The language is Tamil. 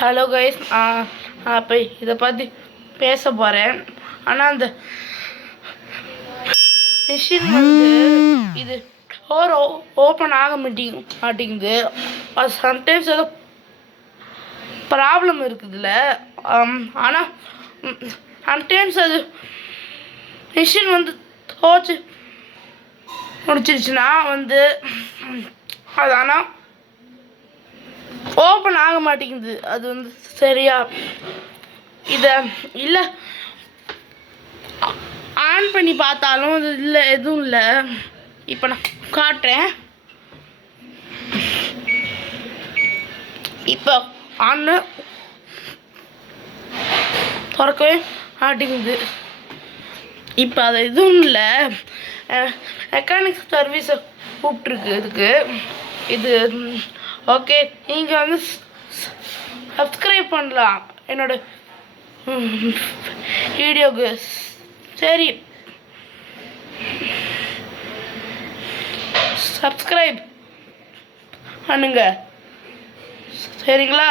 ஹலோ கைஸ், இப்போ இதை பற்றி பேச போகிறேன். ஆனால் அந்த மிஷின் இது டோர் ஓப்பன் ஆக மாட்டேங்குது. அது சம்டைம்ஸ் ஏதோ ப்ராப்ளம் இருக்குதுல்ல. ஆனால் சம்டைம்ஸ் அது மிஷின் துவச்சி முடிச்சிருச்சுன்னா அது ஆனால் ஓப்பன் ஆக மாட்டேங்குது. அது சரியா இதை இல்லை ஆன் பண்ணி பார்த்தாலும் அது இல்லை, எதுவும் இல்லை. இப்போ நான் காட்டுறேன். இப்போ ஆன்னு திறக்கவே மாட்டேங்குது. இப்போ அது எதுவும் இல்லை, மெக்கானிக் சர்வீஸை கூப்பிட்ருக்கு இதுக்கு. இது ஓகே, நீங்கள் சப்ஸ்கிரைப் பண்ணலாம் என்னோட வீடியோக்கு. சரி, சப்ஸ்கிரைப் பண்ணுங்க, சரிங்களா?